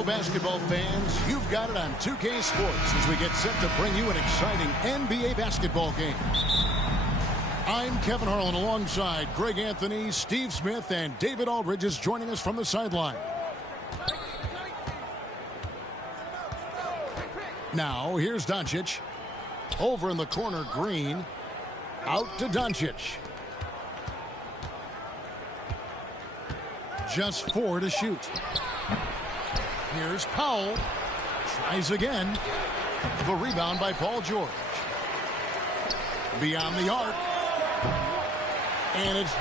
Hello, basketball fans. You've got it on 2K Sports as we get set to bring you an exciting NBA basketball game. I'm Kevin Harlan alongside Greg Anthony, Steve Smith, and David Aldridge is joining us from the sideline. Now, here's Doncic. Over in the corner, Green. Out to Doncic. Just 4 to shoot. Here's Powell. Tries again. The rebound by Paul George. Beyond the arc. And it's...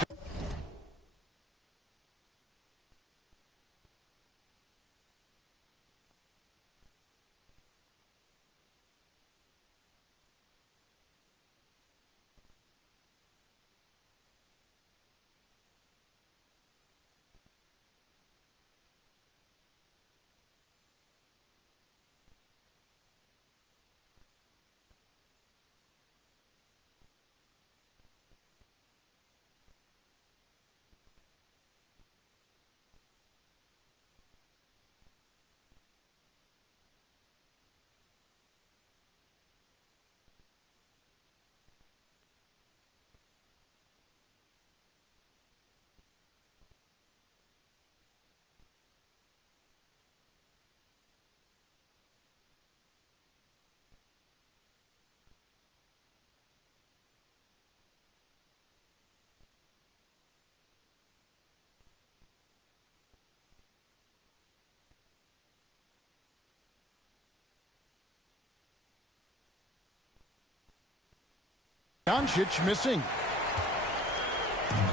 Doncic missing.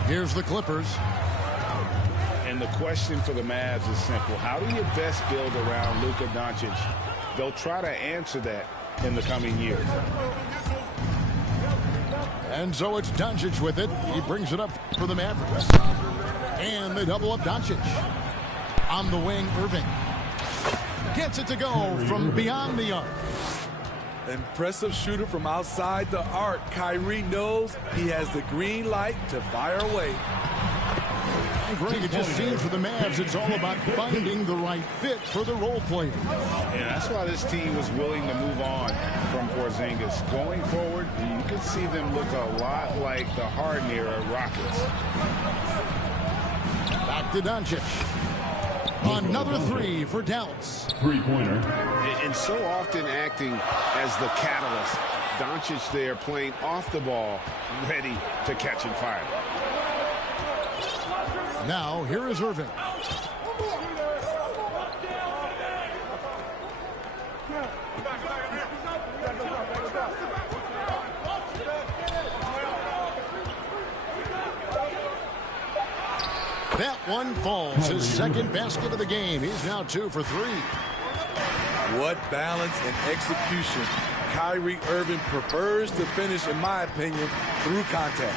Here's the Clippers. And the question for the Mavs is simple. How do you best build around Luka Doncic? They'll try to answer that in the coming years. And so it's Doncic with it. He brings it up for the Mavericks. And they double up Doncic. On the wing, Irving. Gets it to go from beyond the arc. Impressive shooter from outside the arc. Kyrie knows he has the green light to fire away. And Greg, it just seems for the Mavs, it's all about finding the right fit for the role player. And that's why this team was willing to move on from Porzingis. Going forward, you can see them look a lot like the Harden era Rockets. Back to Doncic. Another 3 for Dallas. Three-pointer. And so often acting as the catalyst. Doncic there playing off the ball, ready to catch and fire. Now, here is Irving. That one falls. His second basket of the game. He's now 2 for 3. What balance and execution. Kyrie Irving prefers to finish, in my opinion, through contact.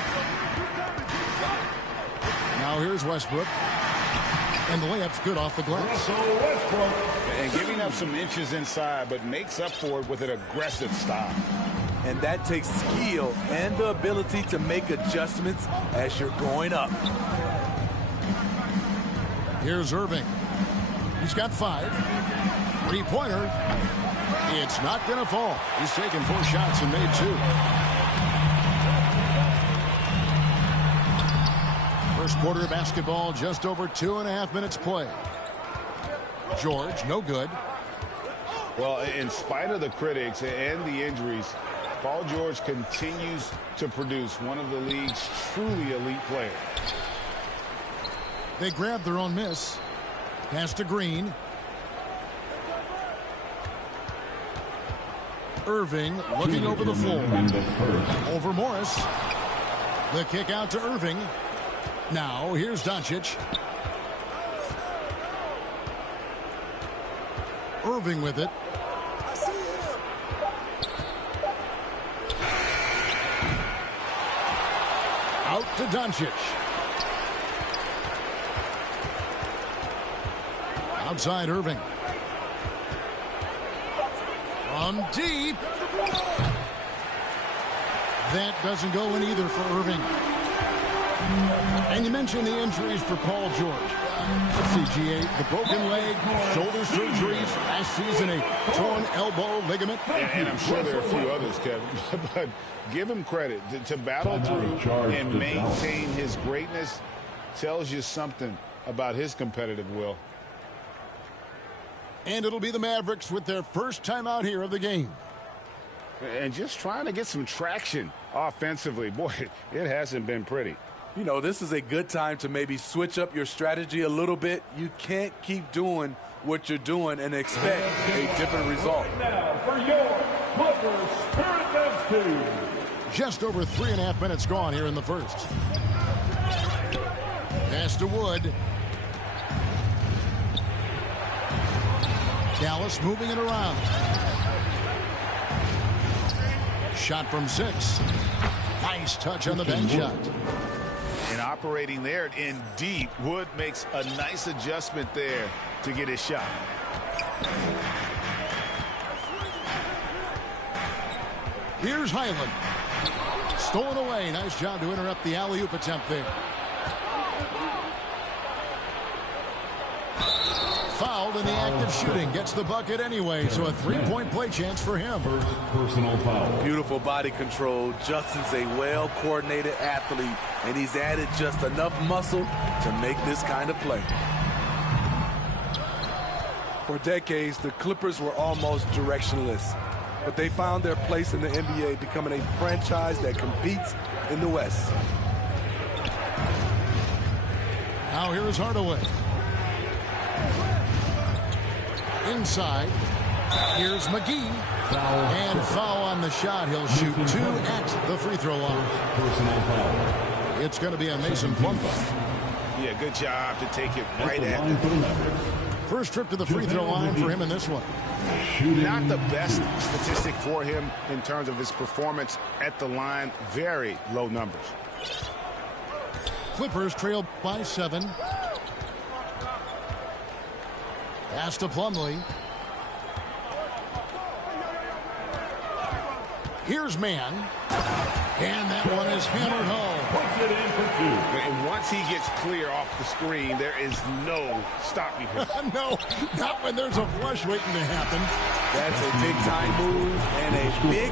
Now here's Westbrook. And the layup's good off the glass. And giving up some inches inside, but makes up for it with an aggressive stop. And that takes skill and the ability to make adjustments as you're going up. Here's Irving. He's got 5. Three-pointer. It's not going to fall. He's taken 4 shots and made 2. First quarter of basketball, just over 2.5 minutes play. George, no good. Well, in spite of the critics and the injuries, Paul George continues to produce one of the league's truly elite players. They grab their own miss. Pass to Green. Irving looking over the floor. Over Morris. The kick out to Irving. Now here's Doncic. Irving with it. Out to Doncic. Outside Irving. From deep. That doesn't go in either for Irving. And you mentioned the injuries for Paul George. Let's see, GA, the broken leg, shoulder surgeries, last season a torn elbow ligament. And I'm sure there are a few others, Kevin. But give him credit. To battle through and maintain his greatness tells you something about his competitive will. And it'll be the Mavericks with their first time out here of the game. And just trying to get some traction offensively. Boy, it hasn't been pretty. You know, this is a good time to maybe switch up your strategy a little bit. You can't keep doing what you're doing and expect a different result. Now for your Clippers Spirit Dance 2. Just over 3.5 minutes gone here in the first. Pass to Wood. Dallas moving it around. Shot from 6. Nice touch on the bench shot. And operating there in deep, Wood makes a nice adjustment there to get his shot. Here's Highland. Stolen away. Nice job to interrupt the alley-oop attempt there. Fouled in the act of shooting. Gets the bucket anyway, so a 3-point play chance for him. First personal foul. Beautiful body control. Justin's a well-coordinated athlete, and he's added just enough muscle to make this kind of play. For decades, the Clippers were almost directionless, but they found their place in the NBA, becoming a franchise that competes in the West. Now here is Hardaway. Inside. Here's McGee. And foul on the shot. He'll shoot 2 at the free throw line. Personal foul. It's going to be a Mason Plumlee. Yeah, good job to take it right at the First trip to the free throw line for him in this one. Not the best statistic for him in terms of his performance at the line. Very low numbers. Clippers trail by 7. Pass to Plumlee. Here's Mann. And that one is hammered home. Puts it in for 2. And once he gets clear off the screen, there is no stopping him. No, not when there's a flush waiting to happen. That's a big-time move and a big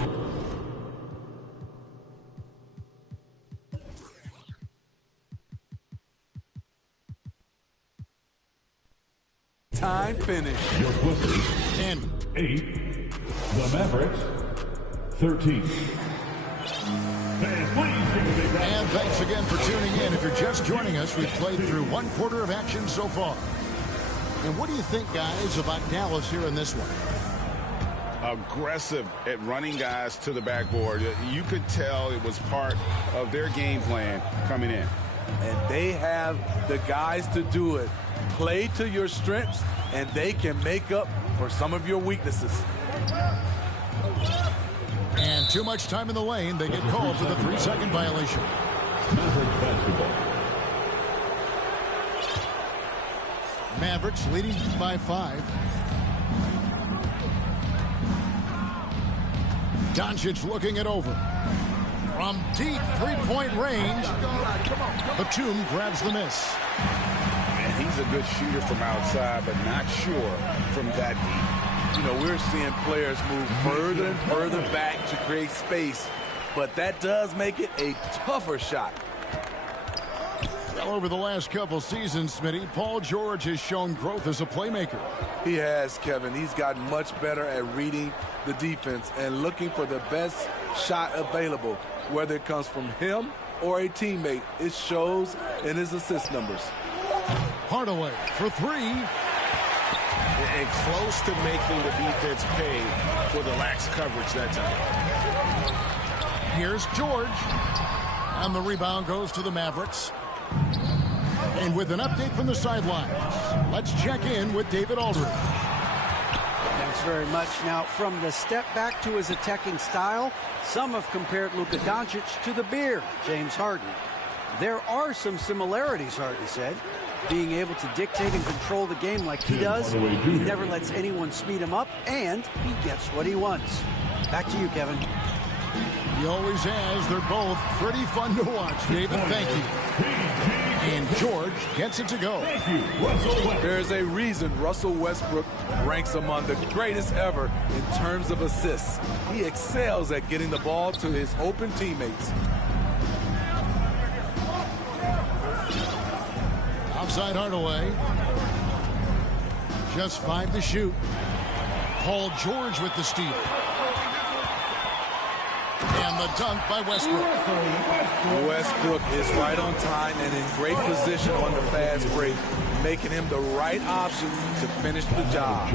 time finish. Your Clippers. And 8. The Mavericks 13. Fans, please give a big round. And thanks again for tuning in. If you're just joining us, we've played through 1/4 of action so far. And what do you think, guys, about Dallas here in this one? Aggressive at running guys to the backboard. You could tell it was part of their game plan coming in. And they have the guys to do it. Play to your strengths, and they can make up for some of your weaknesses. And too much time in the lane. They get called for the 3-second violation. Mavericks basketball. Mavericks leading by 5. Doncic looking it over. From deep 3-point range, Batum grabs the miss. And he's a good shooter from outside, but not sure from that deep. You know, we're seeing players move further and further back to create space, but that does make it a tougher shot. Well, over the last couple seasons, Smitty, Paul George has shown growth as a playmaker. He has, Kevin. He's gotten much better at reading the defense and looking for the best shot available, whether it comes from him or a teammate. It shows in his assist numbers. Hardaway for 3. And close to making the defense pay for the lax coverage that time. Here's George. And the rebound goes to the Mavericks. And with an update from the sidelines, let's check in with David Aldridge. Thanks very much. Now, from the step back to his attacking style, some have compared Luka Doncic to the Bear, James Harden. There are some similarities, Harden said. Being able to dictate and control the game like he does, he never lets anyone speed him up, and he gets what he wants. Back to you, Kevin. He always has. They're both pretty fun to watch, David. Thank you. And George gets it to go. Thank you, Russell Westbrook. There's a reason Russell Westbrook ranks among the greatest ever in terms of assists. He excels at getting the ball to his open teammates. Outside Hardaway. Just 5 to shoot. Paul George with the steal. And the dunk by Westbrook. Westbrook is right on time and in great position on the fast break, making him the right option to finish the job.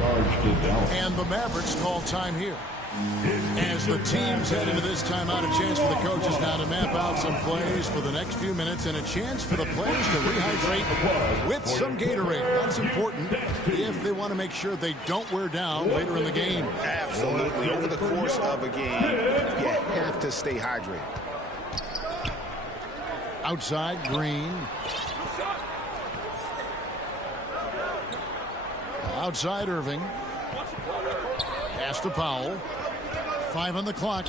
And the Mavericks call time here. As the teams head into this timeout, a chance for the coaches now to map out some plays for the next few minutes and a chance for the players to rehydrate with some Gatorade. That's important if they want to make sure they don't wear down later in the game. Absolutely. Over the course of a game, you have to stay hydrated. Outside, Green. Outside, Irving. Pass to Powell. 5 on the clock.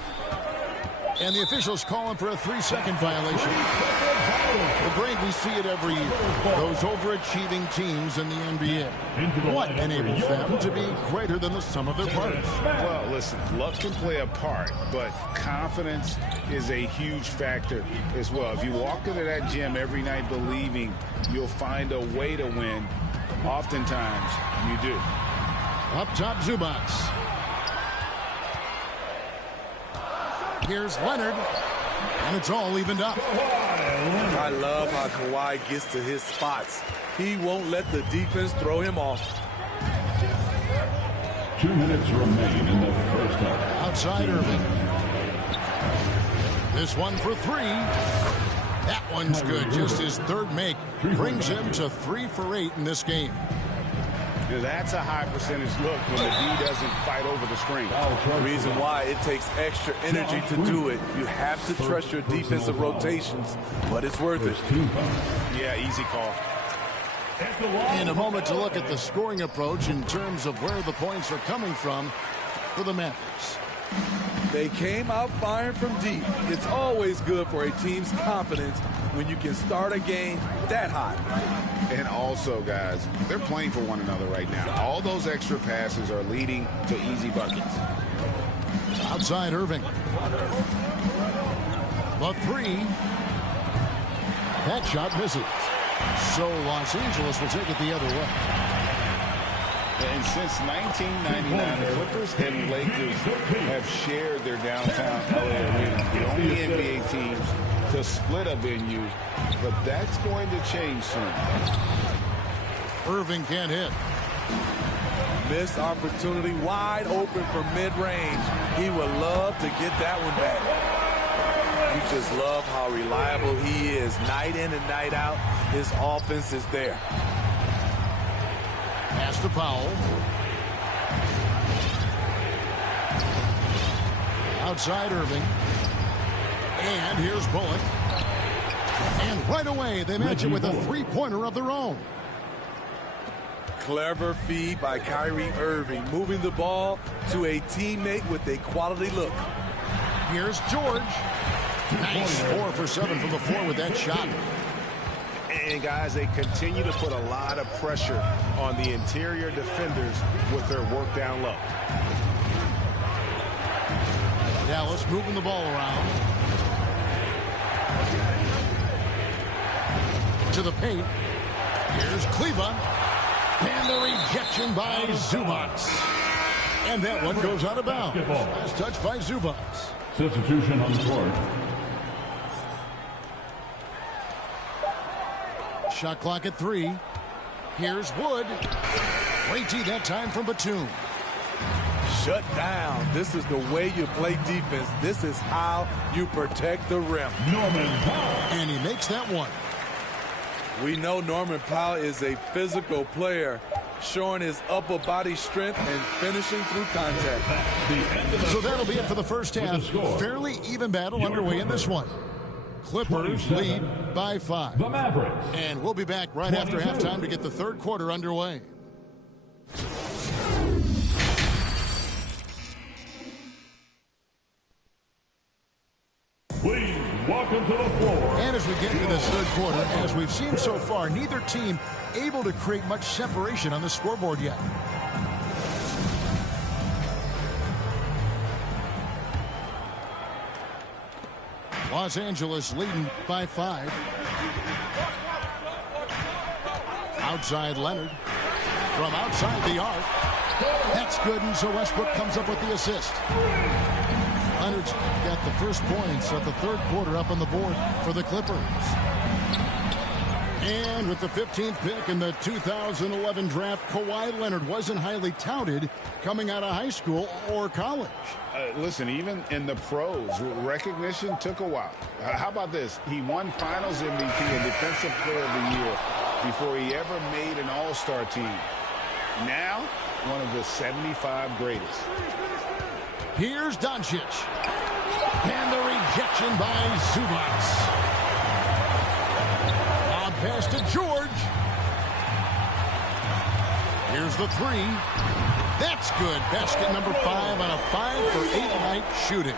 And the officials calling for a 3-second violation. Well, Greg, we see it every year. Those overachieving teams in the NBA. What enables them to be greater than the sum of their parts? Well, listen, luck can play a part, but confidence is a huge factor as well. If you walk into that gym every night believing you'll find a way to win, oftentimes you do. Up top, Zubac. Here's Leonard, and it's all evened up. I love how Kawhi gets to his spots. He won't let the defense throw him off. 2 minutes remain in the first half. Outside Irving. This one for 3. That one's good. Just his third make brings him to 3 for 8 in this game. That's a high percentage look when the D doesn't fight over the screen. Reason why it takes extra energy to do it. You have to trust your defensive rotations, but it's worth it. Yeah, easy call. In a moment to look at the scoring approach in terms of where the points are coming from for the Mavericks. They came out firing from deep. It's always good for a team's confidence when you can start a game that hot. And also, guys, they're playing for one another right now. All those extra passes are leading to easy buckets. Outside Irving. The 3. That shot misses. So Los Angeles will take it the other way. And since 1999, the Clippers and Lakers have shared their downtown LA arena. The only NBA teams to split a venue, but that's going to change soon. Irving can't hit. Missed opportunity, wide open from mid-range. He would love to get that one back. You just love how reliable he is. Night in and night out, his offense is there. Pass to Powell. Outside Irving. And here's Bullock. And right away, they match it with a 3-pointer of their own. Clever feed by Kyrie Irving, moving the ball to a teammate with a quality look. Here's George. Nice 4 for 7 from the floor with that shot. And, guys, they continue to put a lot of pressure on the interior defenders with their work down low. Dallas moving the ball around. To the paint. Here's Cleveland. And the rejection by Zubac. And that one goes out of bounds. Last touch by Zubac. Substitution on the court. Shot clock at 3. Here's Wood. Great tee that time from Batum. Shut down. This is the way you play defense. This is how you protect the rim. Norman Powell. And he makes that one. We know Norman Powell is a physical player, showing his upper body strength and finishing through contact. So that'll be it for the first half. Fairly even battle underway in this one. Clippers lead by 5. The Mavericks. And we'll be back right after halftime to get the third quarter underway. welcome to the floor. And as we get into this third quarter, as we've seen so far, neither team able to create much separation on the scoreboard yet. Los Angeles leading by 5. Outside Leonard. From outside the arc. That's good, and so Westbrook comes up with the assist. Leonard's got the first points of the third quarter up on the board for the Clippers. And with the 15th pick in the 2011 draft, Kawhi Leonard wasn't highly touted coming out of high school or college. Listen, even in the pros, recognition took a while. How about this? He won Finals MVP and Defensive Player of the Year before he ever made an All-Star team. Now, one of the 75 greatest. Here's Doncic. And the rejection by Zubac. Lob pass to George. Here's the 3. That's good. Basket number 5 on a 5-for-8 night shooting.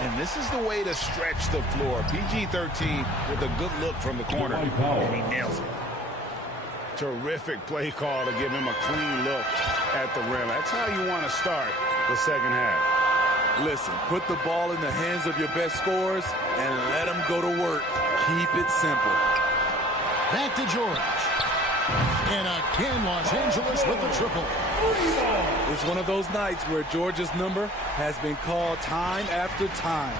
And this is the way to stretch the floor. PG-13 with a good look from the corner. And he nails it. Terrific play call to give him a clean look at the rim. That's how you want to start the second half. Listen, put the ball in the hands of your best scorers and let them go to work. Keep it simple. Back to George. And again, Los Angeles with the triple. It's one of those nights where George's number has been called time after time.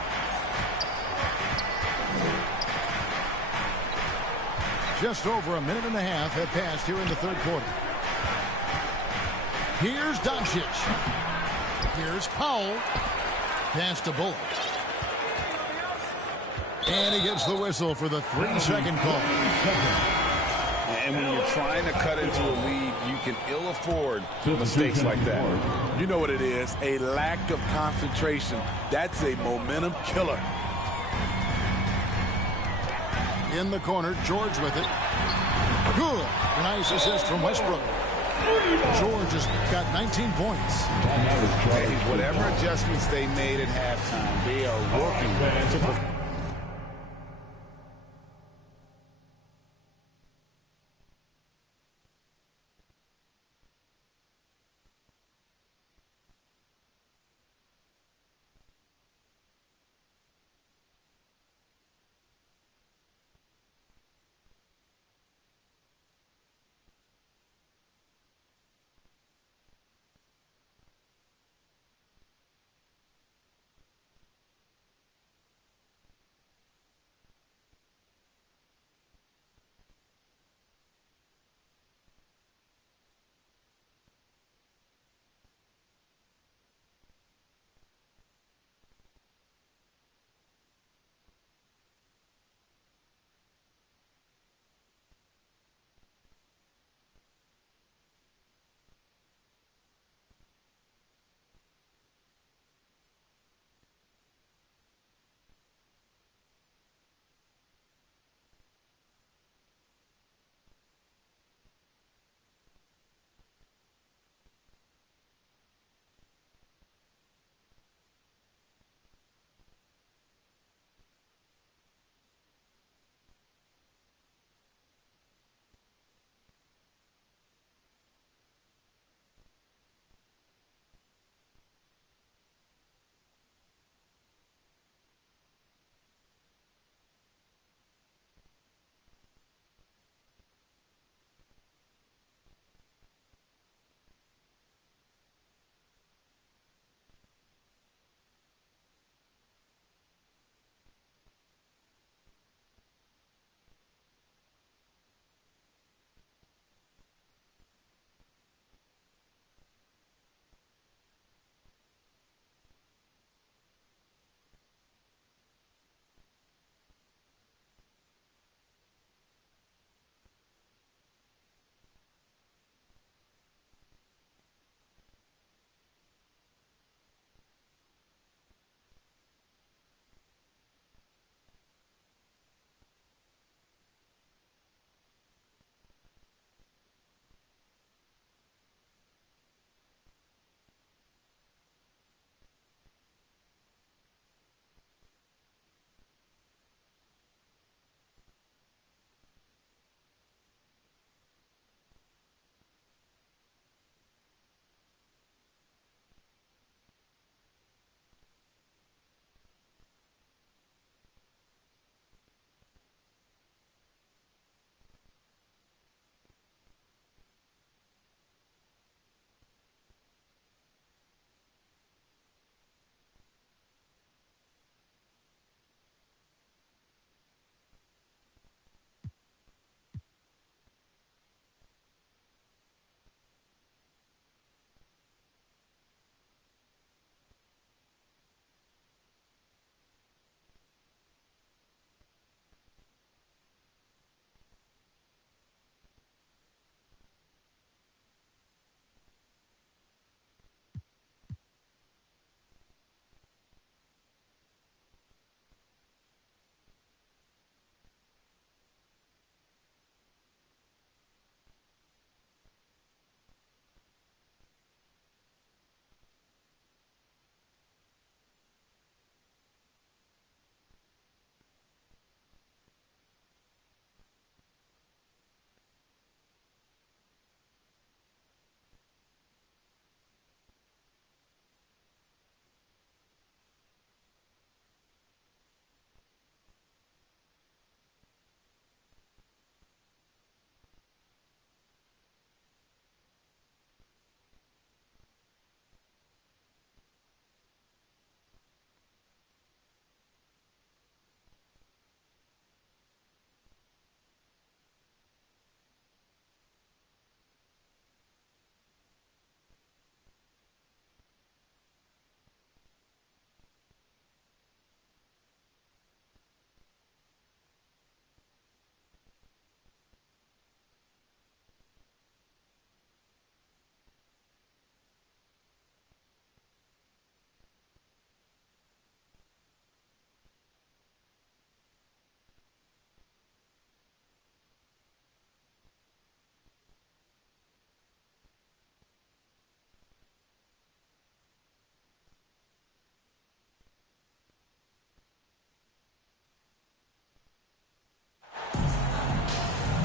Just over a minute and a half have passed here in the third quarter. Here's Doncic. Here's Powell. Pass to Bullock. And he gets the whistle for the 3-second call. And when you're trying to cut into a lead, you can ill afford mistakes like that. You know what it is, a lack of concentration. That's a momentum killer. In the corner, George with it. Good. A nice assist from Westbrook. George has got 19 points. Hey, whatever adjustments they made at halftime, they are working to perform.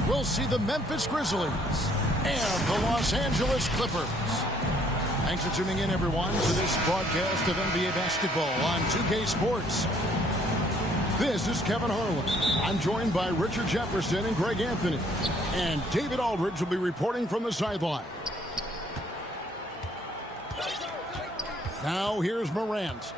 we'll see the Memphis Grizzlies and the Los Angeles Clippers. Thanks for tuning in, everyone, to this broadcast of NBA basketball on 2K Sports. This is Kevin Harlan. I'm joined by Richard Jefferson and Greg Anthony. And David Aldridge will be reporting from the sideline. Now here's Morant.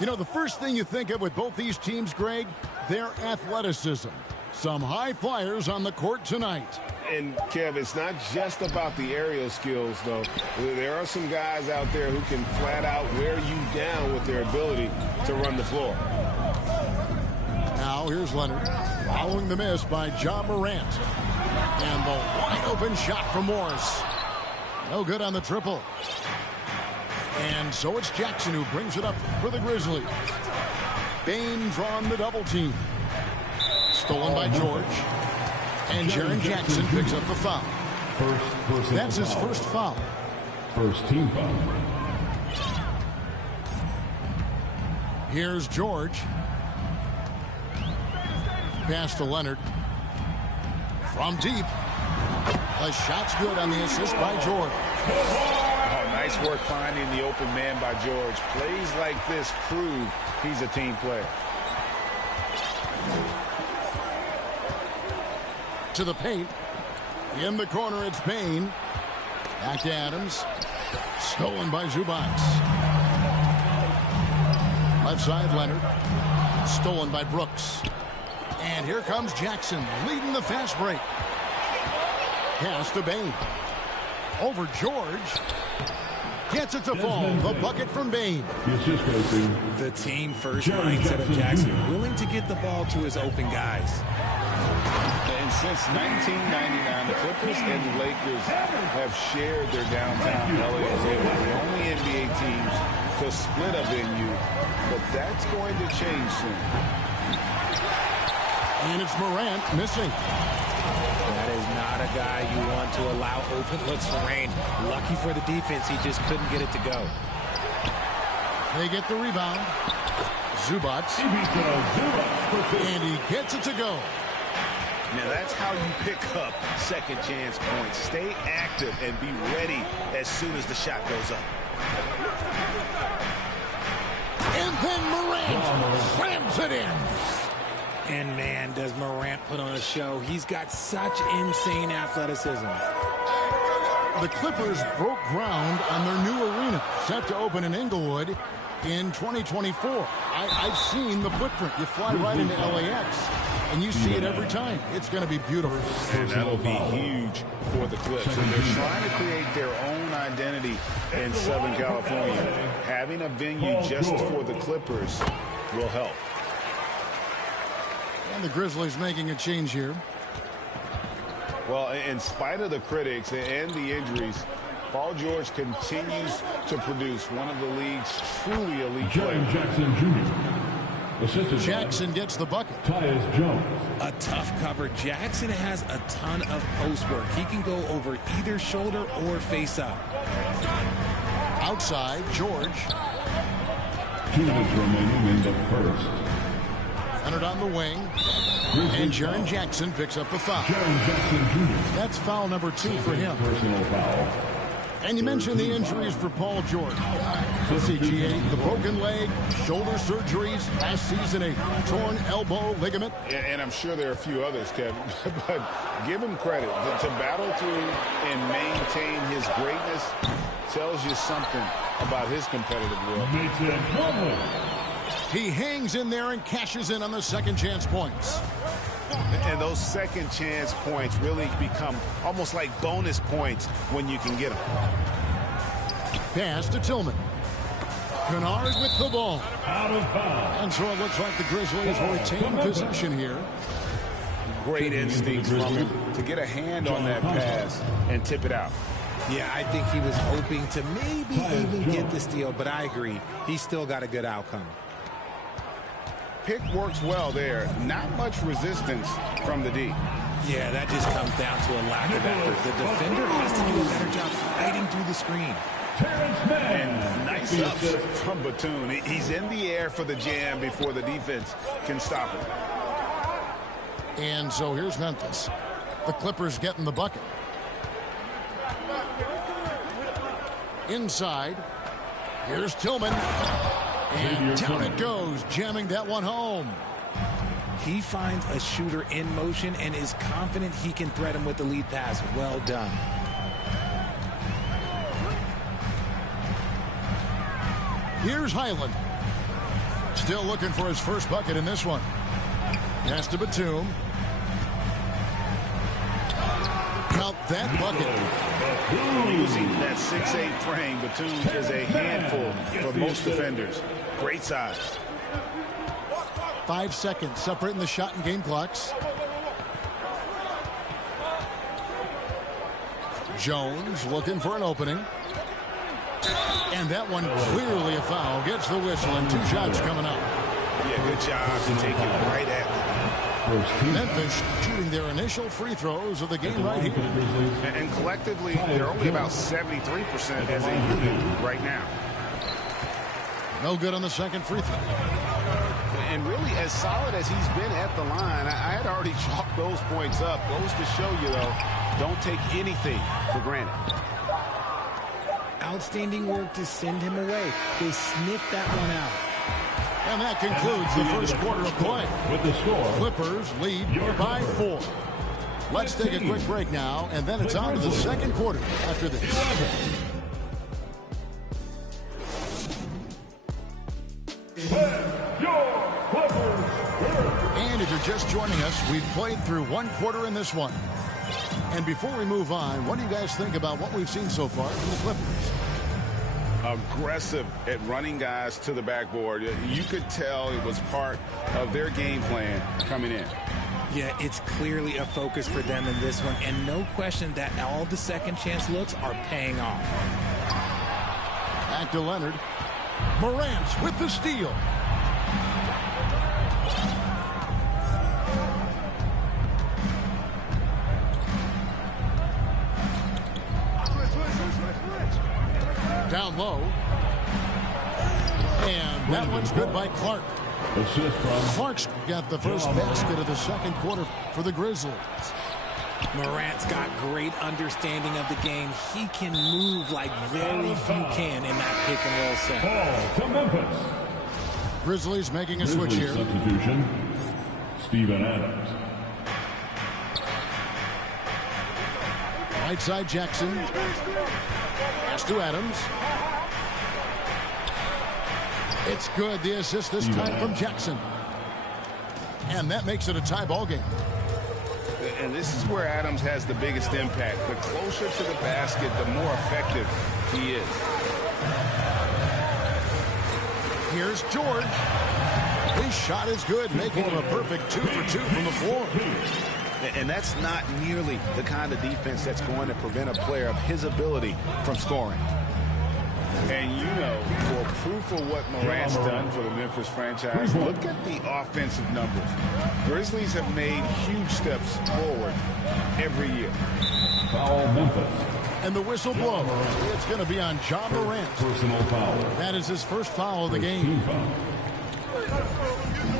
You know, the first thing you think of with both these teams, Greg, their athleticism. Some high flyers on the court tonight. And, Kev, it's not just about the aerial skills, though. There are some guys out there who can flat out wear you down with their ability to run the floor. Now here's Leonard, following the miss by Ja Morant. And the wide-open shot from Morris. No good on the triple. And so it's Jackson who brings it up for the Grizzlies. Bane drawn the double team. Stolen by George. And Jaren Jackson picks up the foul. That's his first foul. First team foul. Here's George. Pass to Leonard. From deep. The shot's good on the assist by George. Oh, nice work finding the open man by George. Plays like this prove he's a team player. To the paint. In the corner, it's Bane. Back to Adams. Stolen by Zubac. Left side, Leonard. Stolen by Brooks. And here comes Jackson, leading the fast break. Pass to Bane. Over George. Gets it to fall. The bucket from Bane. The team first mindset of Jackson, willing to get the ball to his open guys. And since 1999, the Clippers and the Lakers have shared their downtown LA arena. The only NBA teams to split a venue, but that's going to change soon. And it's Morant missing. That is not a guy you want to allow open looks for rain. Lucky for the defense, he just couldn't get it to go. They get the rebound. Zubac. And he gets it to go. Now that's how you pick up second chance points. Stay active and be ready as soon as the shot goes up. And then Morant slams it in. And man, does Morant put on a show. He's got such insane athleticism. The Clippers broke ground on their new arena, set to open in Inglewood in 2024. I've seen the footprint. You fly right into LAX, and you see it every time. It's going to be beautiful. And that'll be huge for the Clips. And they're trying to create their own identity in Southern California. Having a venue just for the Clippers will help. And the Grizzlies making a change here. Well, in spite of the critics and the injuries, Paul George continues to produce one of the league's truly elite players. Jackson Jr. Jackson gets the bucket. Tyus Jones. A tough cover. Jackson has a ton of post work. He can go over either shoulder or face up. Outside, George. 2 minutes remaining in the first. Leonard on the wing. And Jaren Jackson picks up the foul. Jaren Jackson Jr. That's foul number 2 for him. Personal foul. And you mentioned the injuries for Paul George. Let's see, GA, the broken leg, shoulder surgeries, last season a torn elbow ligament. And I'm sure there are a few others, Kevin, but give him credit. To battle through and maintain his greatness tells you something about his competitive will. He hangs in there and cashes in on the second chance points. And those second chance points really become almost like bonus points when you can get them. Pass to Tillman. Kennard with the ball. Out of bounds. And so it looks like the Grizzlies will retain possession here. Great instincts from him to get a hand on that pass and tip it out. Yeah, I think he was hoping to maybe even get the steal, but I agree. He's still got a good outcome. Pick works well there. Not much resistance from the D. Yeah, that just comes down to a lack of effort. The defender has to do a better job fighting through the screen. And nice ups from Batum. He's in the air for the jam before the defense can stop him. And so here's Memphis. The Clippers getting the bucket. Inside. Here's Tillman. And down it goes, jamming that one home. He finds a shooter in motion and is confident he can thread him with the lead pass. Well done. Here's Highland. Still looking for his first bucket in this one. Pass to Batum. Count that bucket. Using that 6'8" frame, Batum is a handful for most defenders. Great size. 5 seconds separating the shot and game clocks. Jones looking for an opening. And that one clearly a foul. Gets the whistle and 2 shots coming up. Yeah, good job to take it right at them. Memphis shooting their initial free throws of the game right here. And collectively, they're only about 73% as a unit right now. No good on the second free throw. And really, as solid as he's been at the line, I had already chalked those points up. Goes to show you, though, don't take anything for granted. Outstanding work to send him away. They sniffed that one out. And that concludes the first quarter of play. With the score, Clippers lead by 4. Let's take a quick break now, and then it's on to the second quarter after this. And if you're just joining us, we've played through 1 quarter in this one. And before we move on, what do you guys think about what we've seen so far from the Clippers? Aggressive at running guys to the backboard. You could tell it was part of their game plan coming in. Yeah, it's clearly a focus for them in this one, and no question that all the second chance looks are paying off. Back to Leonard. Morant with the steal. Down low. And that one's good by Clark. assist from Clark's got the first basket of the second quarter for the Grizzlies. Morant's got great understanding of the game. He can move like very few can in that pick and roll set. Ball to Memphis. Grizzlies making a switch here. Substitution, Steven Adams. Right side Jackson. Pass to Adams. It's good. The assist this time from Jackson. And that makes it a tie ball game. And this is where Adams has the biggest impact. The closer to the basket, the more effective he is. Here's George. His shot is good, making him a perfect 2 for 2 from the floor. And that's not nearly the kind of defense that's going to prevent a player of his ability from scoring. And you know, for proof of what Morant's done for the Memphis franchise, look at the offensive numbers. Grizzlies have made huge steps forward every year. Foul Memphis. And the whistle blows. It's going to be on Ja Morant. Personal foul. That is his first foul of the game.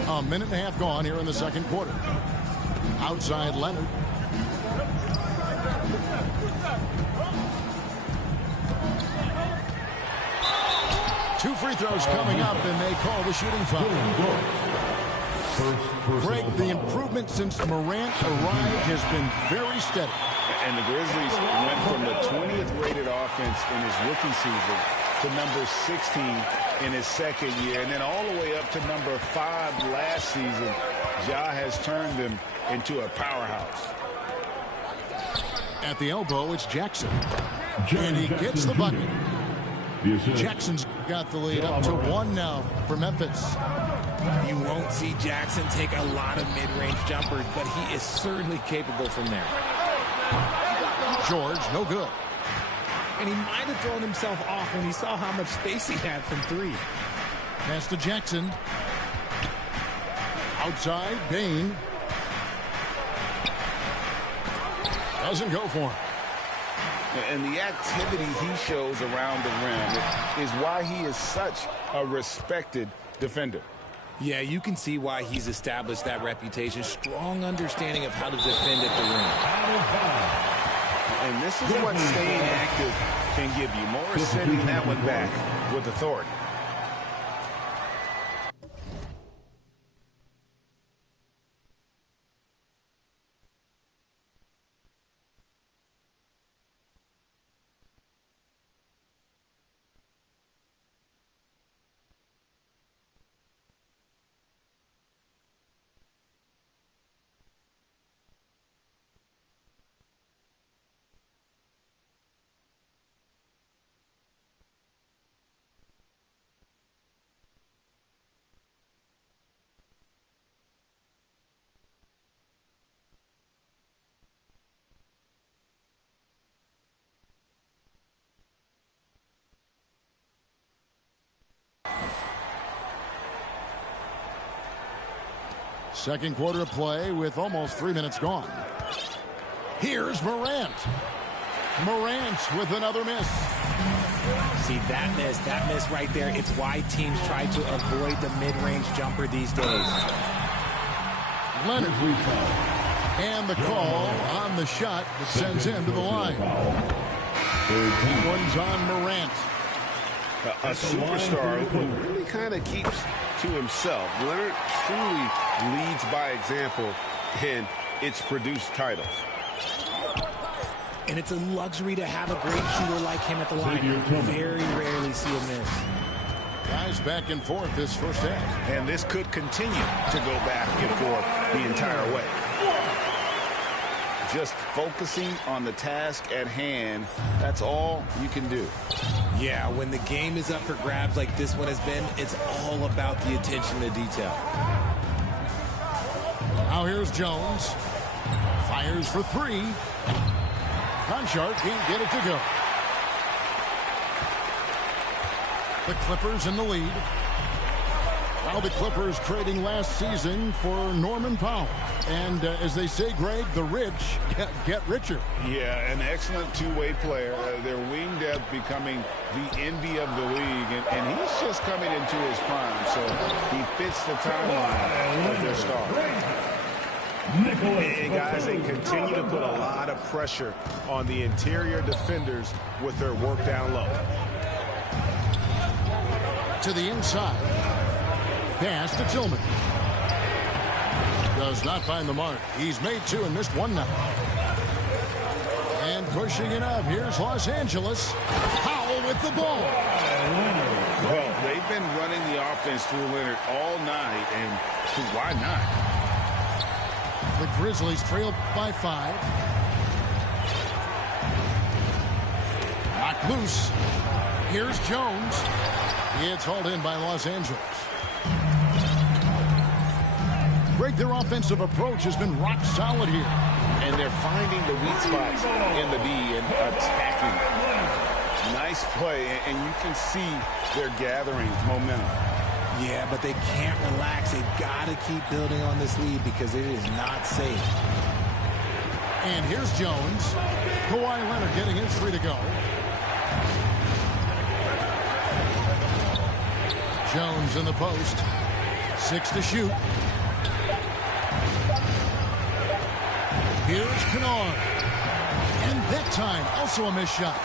A minute and a half gone here in the second quarter. Outside Leonard. Two free throws coming up, and they call the shooting foul. Greg, the improvement since Morant arrived has been very steady. And the Grizzlies went from the 20th rated offense in his rookie season to number 16 in his second year, and then all the way up to number 5 last season. Ja has turned them into a powerhouse. At the elbow, it's Jackson. And he gets the bucket. Jackson's got the lead up to 1 now for Memphis. You won't see Jackson take a lot of mid-range jumpers, but he is certainly capable from there. George, no good. And he might have thrown himself off when he saw how much space he had from 3. Pass to Jackson. Outside, Bain. Doesn't go for him. And the activity he shows around the rim is why he is such a respected defender. Yeah, you can see why he's established that reputation. Strong understanding of how to defend at the rim. And this is what staying active can give you. Morris sending that one back with authority. Second quarter of play with almost 3 minutes gone. Here's Morant. Morant with another miss. See, that miss right there, it's why teams try to avoid the mid-range jumper these days. Leonard. And the call on the shot that sends him to the line. That one's on Morant. A superstar who really kind of keeps to himself. Leonard truly leads by example, and it's produced titles. And it's a luxury to have a great shooter like him at the line. You very rarely see a miss. Guys back and forth this first half. And this could continue to go back and forth the entire way. Just focusing on the task at hand, that's all you can do. Yeah, when the game is up for grabs like this one has been, it's all about the attention to detail. Now here's Jones. Fires for three. Conchart can't get it to go. The Clippers in the lead. Now the Clippers trading last season for Norman Powell. And as they say, Greg, the rich get richer. Yeah, an excellent two-way player. Their wing depth becoming the envy of the league. And he's just coming into his prime. So he fits the timeline of their star. And guys, they continue to put a lot of pressure on the interior defenders with their work down low. To the inside. Pass to Tillman. Does not find the mark. He's made two and missed one now. And pushing it up. Here's Los Angeles. Powell with the ball. Well, they've been running the offense through Leonard all night, and why not? The Grizzlies trail by 5. Knocked loose. Here's Jones. It's hauled in by Los Angeles. Greg, their offensive approach has been rock solid here. And they're finding the weak spots in the D and attacking. Nice play, and you can see they're gathering momentum. Yeah, but they can't relax. They've got to keep building on this lead because it is not safe. And here's Jones. Kawhi Leonard getting his 3 to go. Jones in the post. 6 to shoot. Here's Kennard. And that time, also a missed shot.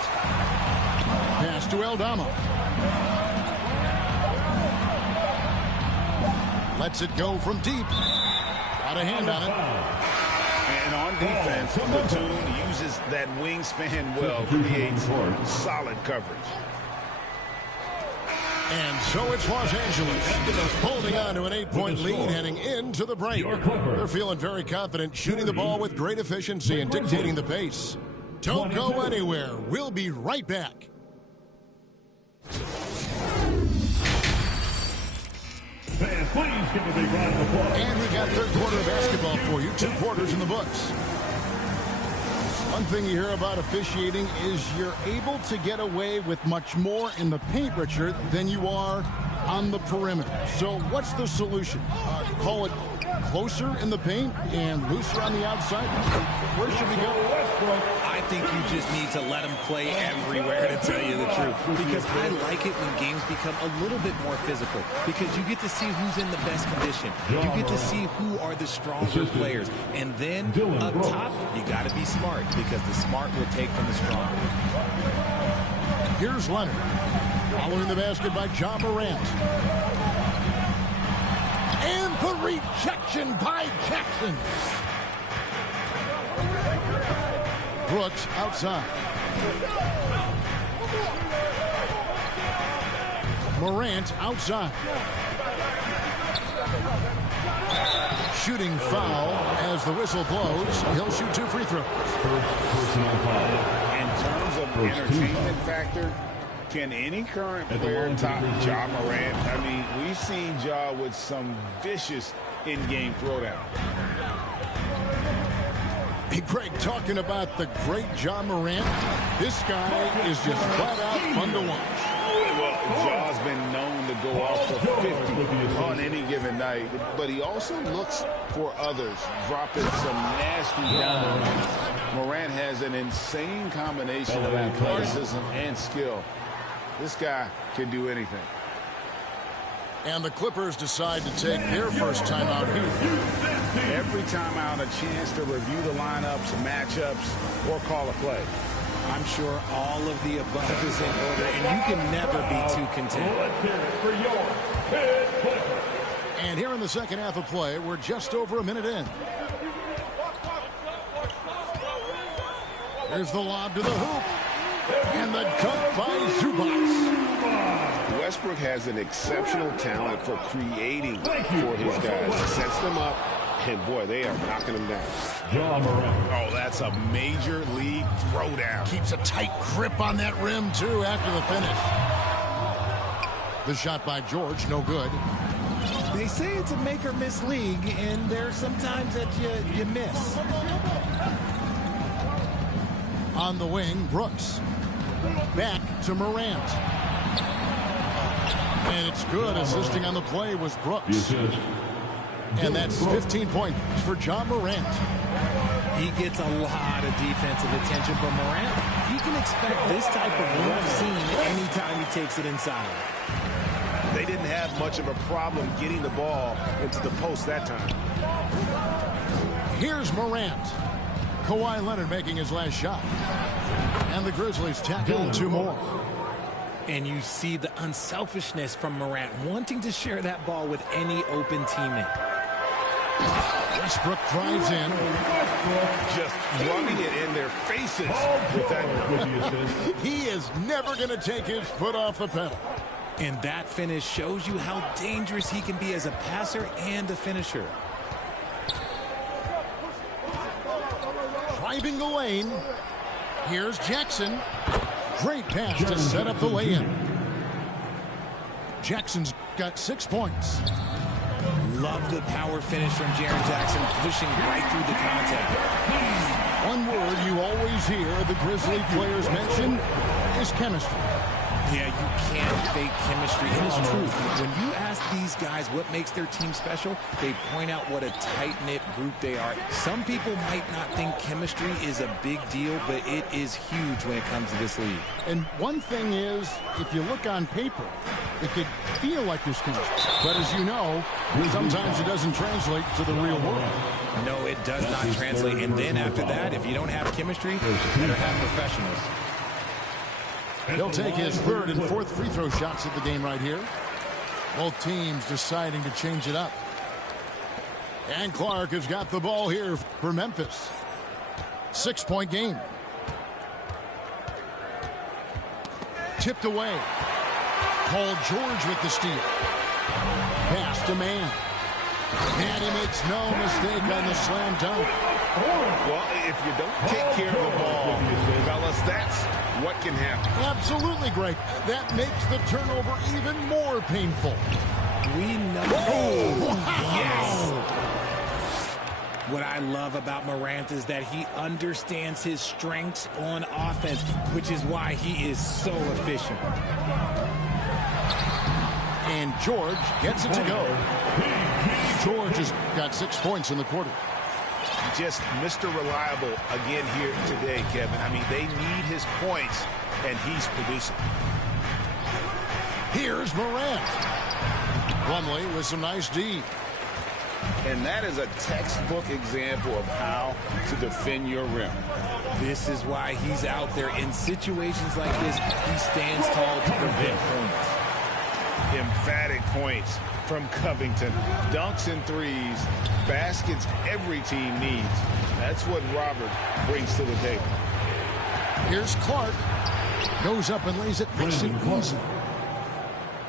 Pass to Aldama. Lets it go from deep. Got a hand on it. And on defense, Platoon uses that wingspan well, creates solid coverage. And so it's Los Angeles holding on to an 8-point lead heading into the break. They're feeling very confident, shooting the ball with great efficiency and dictating the pace. Don't go anywhere. We'll be right back. And we got third quarter of basketball for you. 2 quarters in the books. One thing you hear about officiating is you're able to get away with much more in the paint, Richard, than you are on the perimeter. So what's the solution? Call it Closer in the paint and looser on the outside. Where should we go? I think you just need to let him play everywhere, to tell you the truth. Because I like it when games become a little bit more physical. Because you get to see who's in the best condition. You get to see who are the stronger players. And then up top, you got to be smart. Because the smart will take from the strong. Here's Leonard. Following the basket by John Morant. And the rejection by Jackson. Brooks outside. Morant outside. Shooting foul as the whistle blows. He'll shoot 2 free throws. Personal foul. In terms of entertainment factor, can any current player top Ja Morant? I mean, we've seen Ja with some vicious in-game throwdown. Hey, Greg, talking about the great Ja Morant, this guy is just flat out fun to watch. Well, Ja's been known to go off for 50 on any given night, but he also looks for others, dropping some nasty dimes. Morant has an insane combination of athleticism and skill. This guy can do anything. And the Clippers decide to take their first timeout here. Every timeout, a chance to review the lineups, matchups, or call a play. I'm sure all of the above is in order, and you can never be too content. Let's hear it for your Pitt Clippers. And here in the second half of play, we're just over a minute in. Here's the lob to the hoop. And the dunk by Zubac. Westbrook has an exceptional talent for creating for his guys. He sets them up, and boy, they are knocking them down. Ja Morant. Oh, that's a major league throwdown. Keeps a tight grip on that rim, too, after the finish. The shot by George, no good. They say it's a make-or-miss league, and there's sometimes that you miss. On the wing, Brooks. Back to Morant. And it's good. Assisting on the play was Brooks. And that's 15 points for Ja Morant. He gets a lot of defensive attention from Morant. You can expect this type of rough scene anytime he takes it inside. They didn't have much of a problem getting the ball into the post that time. Here's Morant. Kawhi Leonard making his last shot. And the Grizzlies tack on 2 more. And you see the unselfishness from Morant, wanting to share that ball with any open teammate. Westbrook drives in. Just rubbing it in their faces with that. He is never going to take his foot off the pedal. And that finish shows you how dangerous he can be as a passer and a finisher. Driving the lane. Here's Jackson. Great pass to set up the lay-in. Jackson's got 6 points. Love the power finish from Jaren Jackson, pushing right through the contact. One word you always hear the Grizzly players mention is chemistry. Yeah, you can't fake chemistry. It is true. When you ask these guys what makes their team special, they point out what a tight-knit group they are. Some people might not think chemistry is a big deal, but it is huge when it comes to this league. And one thing is, if you look on paper, it could feel like there's chemistry. But as you know, sometimes it doesn't translate to the real world. No, it does not translate. And then after that, if you don't have chemistry, you better have professionals. He'll take his 3rd and 4th free throw shots at the game right here. Both teams deciding to change it up. And Clark has got the ball here for Memphis. 6-point game. Tipped away. Paul George with the steal. Pass to man. And he makes no mistake on the slam dunk. Well, if you don't take care of the ball, fellas, that's what can happen. Absolutely, Greg. That makes the turnover even more painful. We know. Oh, wow. Yes. What I love about Morant is that he understands his strengths on offense, which is why he is so efficient. And George gets it to go. George has got 6 points in the quarter. Just Mr. Reliable again here today, Kevin. I mean, they need his points, and he's producing. Here's Morant. Plumlee with some nice D. And that is a textbook example of how to defend your rim. This is why he's out there in situations like this. He stands tall to prevent points. Emphatic points from Covington. Dunks and threes. Baskets every team needs. That's what Robert brings to the table. Here's Clark. Goes up and lays it nice and easy.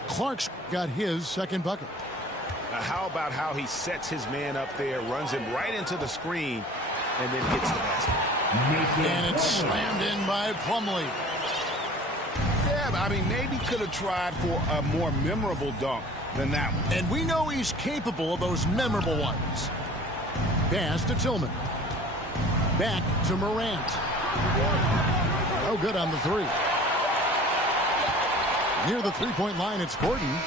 Clark's got his second bucket. How about how he sets his man up there, runs him right into the screen, and then gets the basket. And it's slammed in by Plumlee. Yeah, I mean, maybe could have tried for a more memorable dunk than that one. And we know he's capable of those memorable ones. Pass to Tillman. Back to Morant. No good on the three. Near the three-point line, it's Gordon.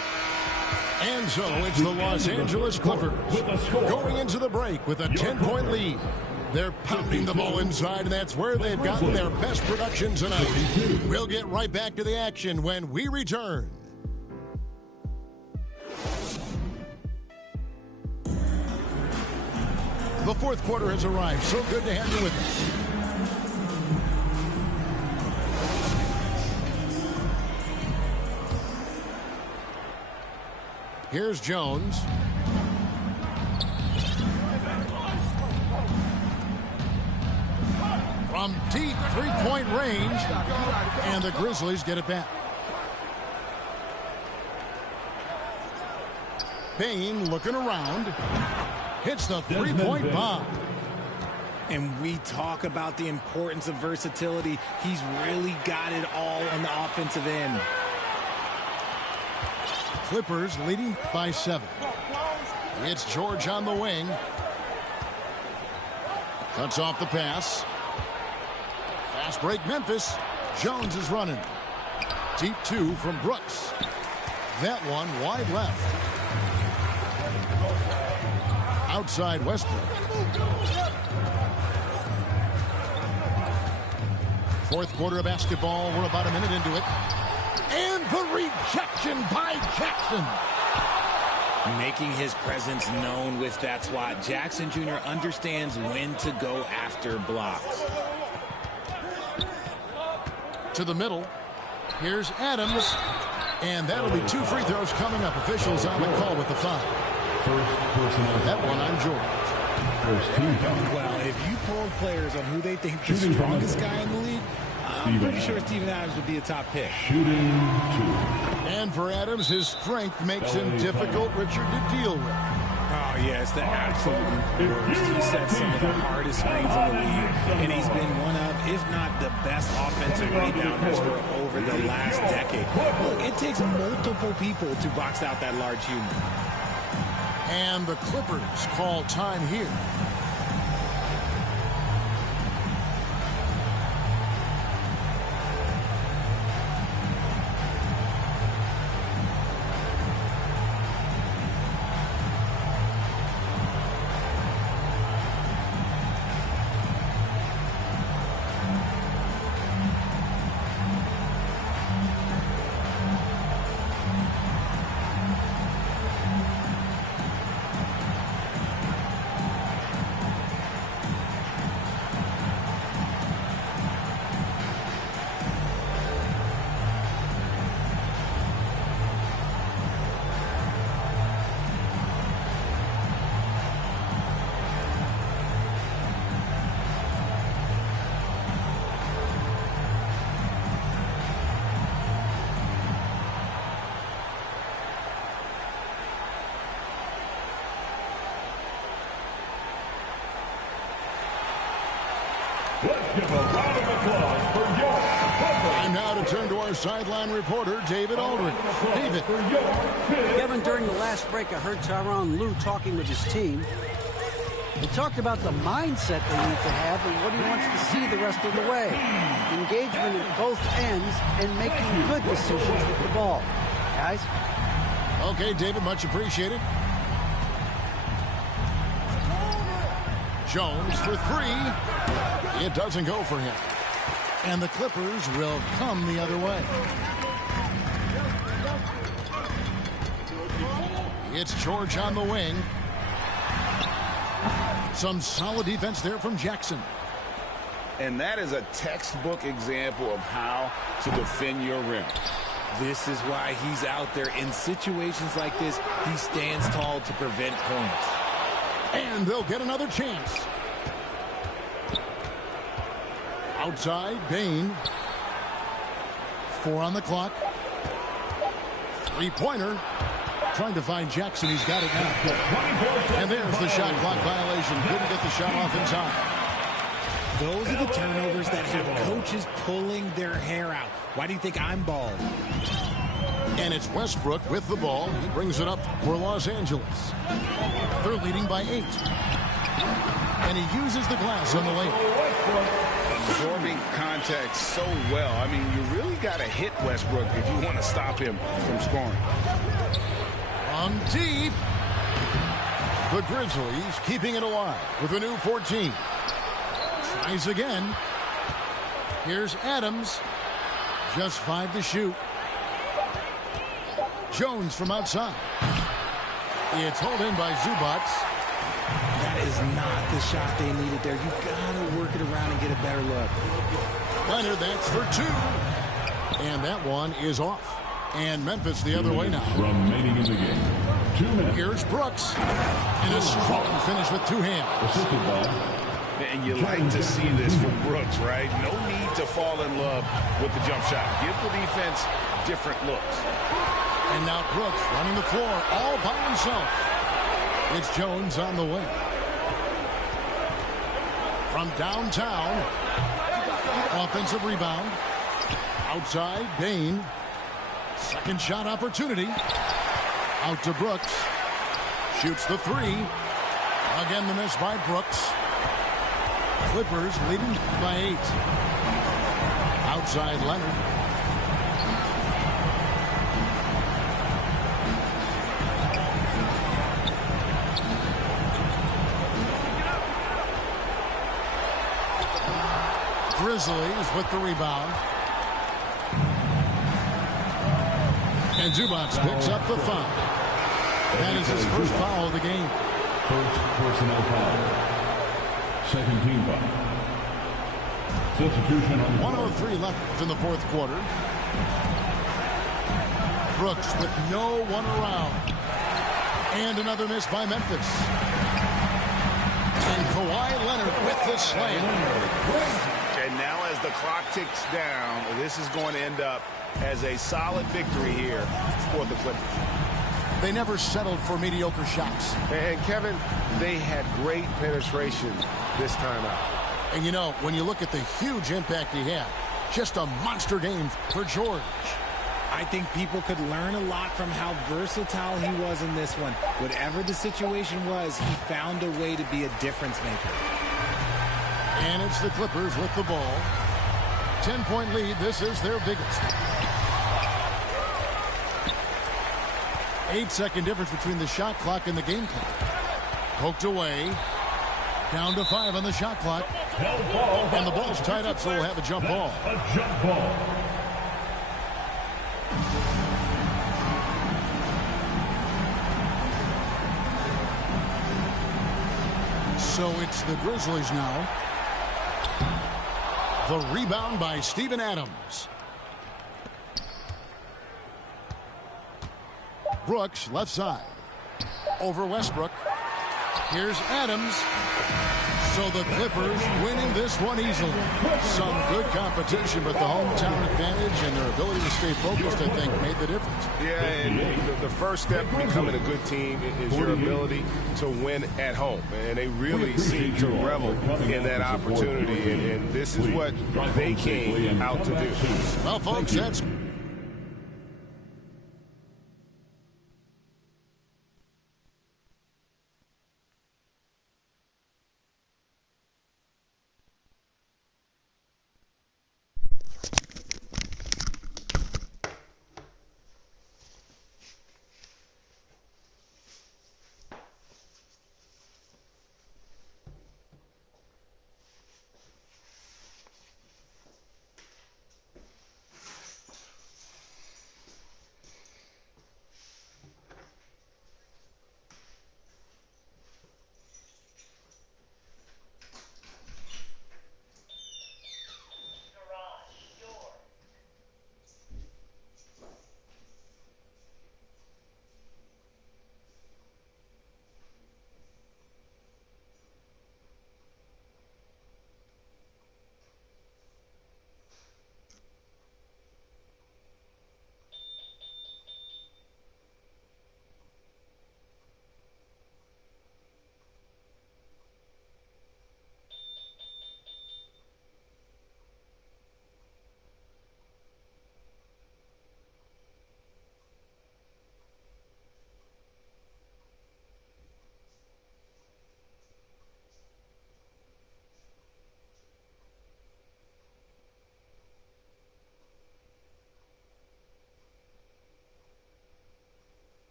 And so it's the Los Angeles Clippers going into the break with a 10-point lead. They're pounding the ball inside, and that's where they've gotten their best production tonight. We'll get right back to the action when we return. The fourth quarter has arrived. So good to have you with us. Here's Jones. From deep three-point range, and the Grizzlies get it back. Payne looking around. Hits the three-point bomb. And we talk about the importance of versatility. He's really got it all on the offensive end. Clippers leading by 7. It's George on the wing. Cuts off the pass. Fast break Memphis. Jones is running. Deep 2 from Brooks. That one wide left. Outside Westbrook. Fourth quarter of basketball. We're about a minute into it. And the rejection by Jackson. Making his presence known with that swat. Jackson Jr. understands when to go after blocks. To the middle. Here's Adams. And that'll be 2 free throws coming up. Officials on the call with the foul. That one on George. Well, if you poll players on who they think the strongest guy in the league, I'm pretty sure Steven Adams would be a top pick. And for Adams, his strength makes him difficult, Richard, to deal with. Oh, yeah, it's the absolute worst. He sets some of the hardest screens in the league, and he's been one of, if not the best offensive rebounders for over the last decade. Look, it takes multiple people to box out that large human. And the Clippers call time here. Let's give a round of applause for your Clippers. Time now to turn to our sideline reporter, David Aldridge. David. Kevin, during the last break, I heard Tyronn Lue talking with his team. He talked about the mindset they need to have and what he wants to see the rest of the way. Engagement at both ends and making good decisions with the ball. Guys? Okay, David, much appreciated. Jones for three. It doesn't go for him. And the Clippers will come the other way. It's George on the wing. Some solid defense there from Jackson. And that is a textbook example of how to defend your rim. This is why he's out there. In situations like this, he stands tall to prevent points. And they'll get another chance. Outside, Bain. 4 on the clock. Three-pointer. Trying to find Jackson. He's got it now. And there's the shot clock violation. Couldn't get the shot off in time. Those are the turnovers that have coaches pulling their hair out. Why do you think I'm bald? And it's Westbrook with the ball. He brings it up for Los Angeles. They're leading by 8. And he uses the glass on the lane. Absorbing contact so well. I mean, you really got to hit Westbrook if you want to stop him from scoring. On deep. The Grizzlies keeping it alive with a new 14. Tries again. Here's Adams. Just 5 to shoot. Jones from outside. It's hauled in by Zubac. That is not the shot they needed there. You got to work it around and get a better look. Leonard, that's for 2. And that one is off. And Memphis the other way now. Remaining in the game. 2 minutes. Here's Brooks. And a strong finish with 2 hands. Assisted by. And you like to see this from Brooks, right? No need to fall in love with the jump shot. Give the defense different looks. And now Brooks running the floor all by himself. It's Jones on the way. From downtown. Offensive rebound. Outside, Bain. Second shot opportunity. Out to Brooks. Shoots the 3. Again the miss by Brooks. Clippers leading by 8. Outside Leonard. Grizzlies with the rebound. And Zubac picks up the foul. That is his first foul of the game. First personal foul. Second team foul. Substitution on the 1:03 left in the fourth quarter. Brooks with no one around. And another miss by Memphis. And Kawhi Leonard with the slam. And now as the clock ticks down, this is going to end up as a solid victory here for the Clippers. They never settled for mediocre shots. And Kevin, they had great penetration this time out. And you know, when you look at the huge impact he had, just a monster game for George. I think people could learn a lot from how versatile he was in this one. Whatever the situation was, he found a way to be a difference maker. And it's the Clippers with the ball. 10-point lead. This is their biggest. 8-second difference between the shot clock and the game clock. Poked away. Down to 5 on the shot clock. And the ball's tied up, so we'll have a jump ball. A jump ball. So it's the Grizzlies now. The rebound by Steven Adams. Brooks, left side. Over Westbrook. Here's Adams. So the Clippers winning this one easily. Some good competition, but the hometown advantage and their ability to stay focused, I think, made the difference. Yeah, and the first step in becoming a good team is your ability to win at home. And they really seem to revel in that opportunity. And this is what they came out to do. Well, folks, that's...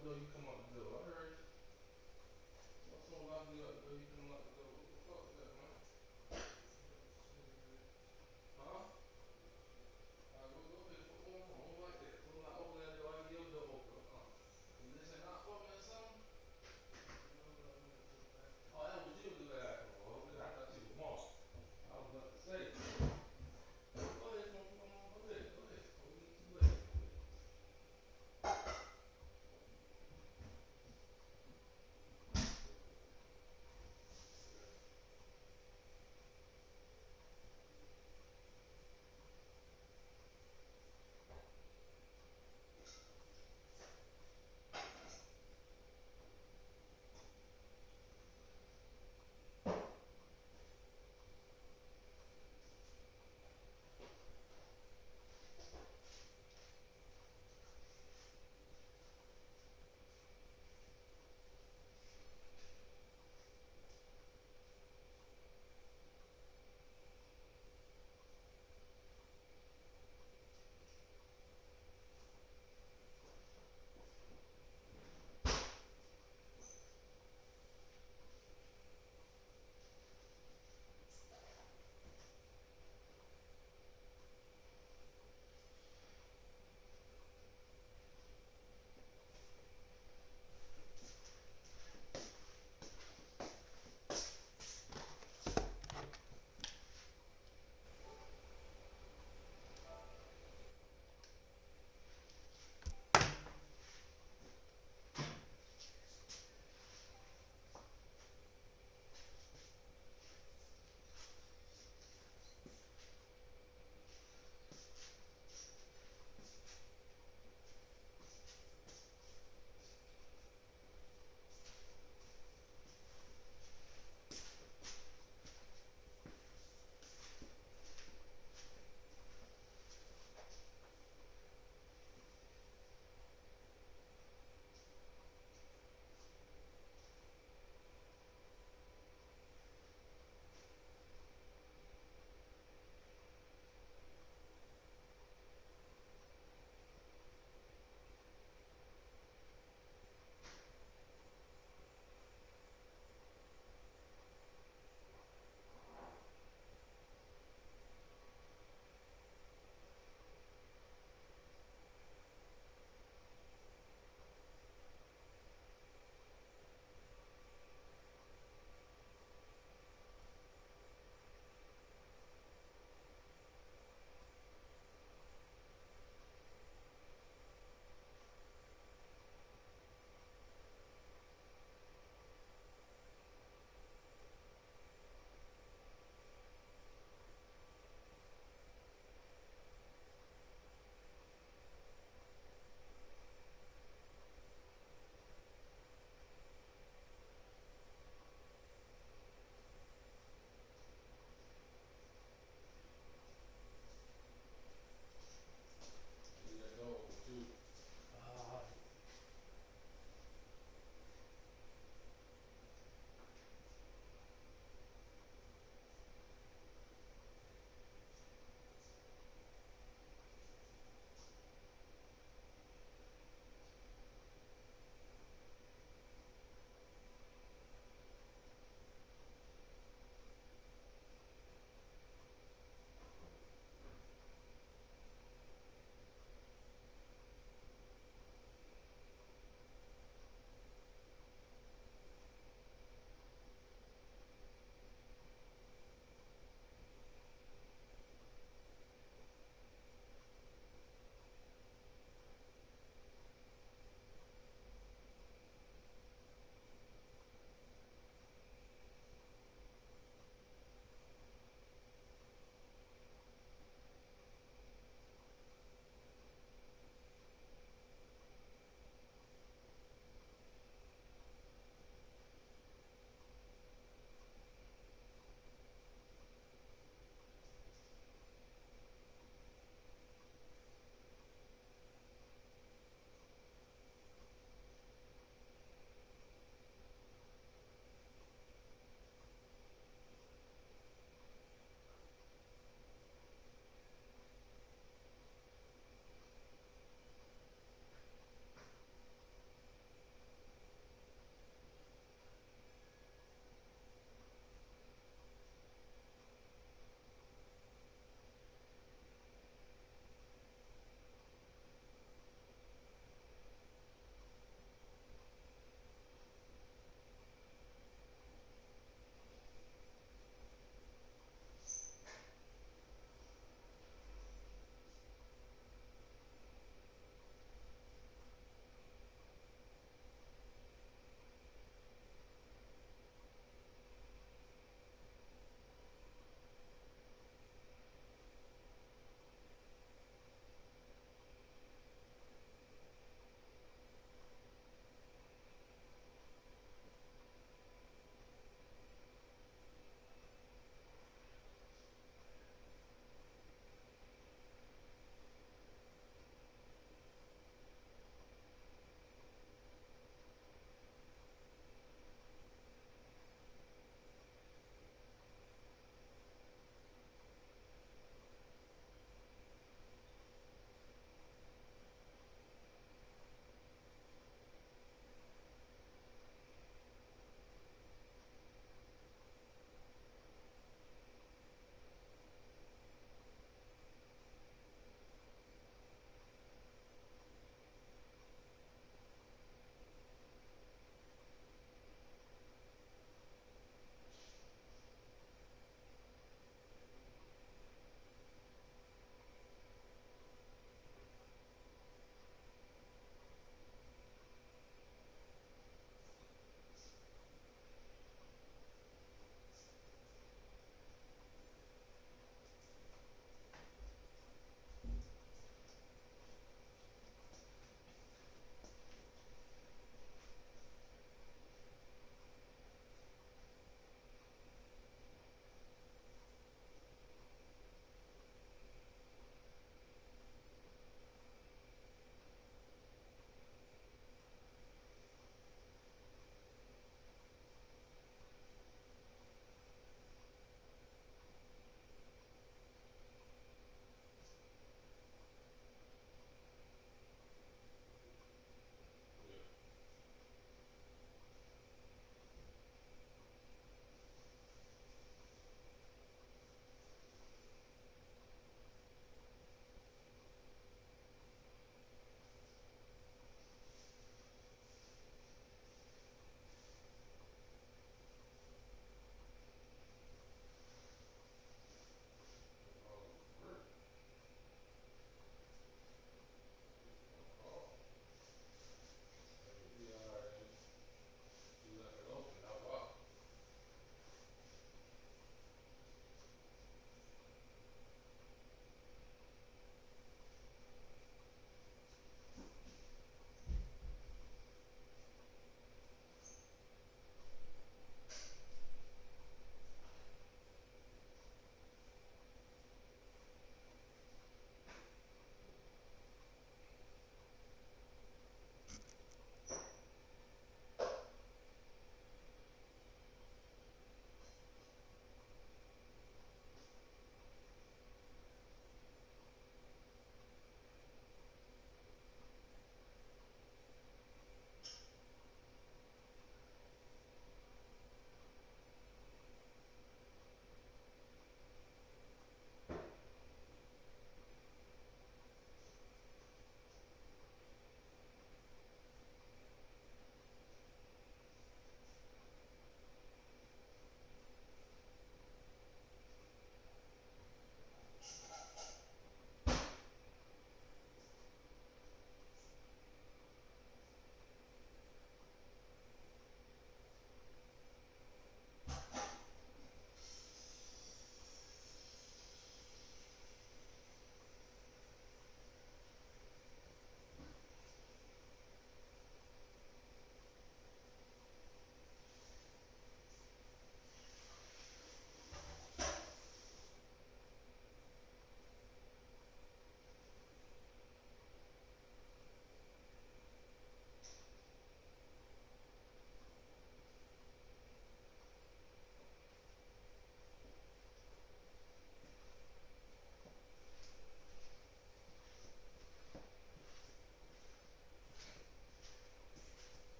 the door, you come out the door. I heard. Someone locked me up the door, you come out the door.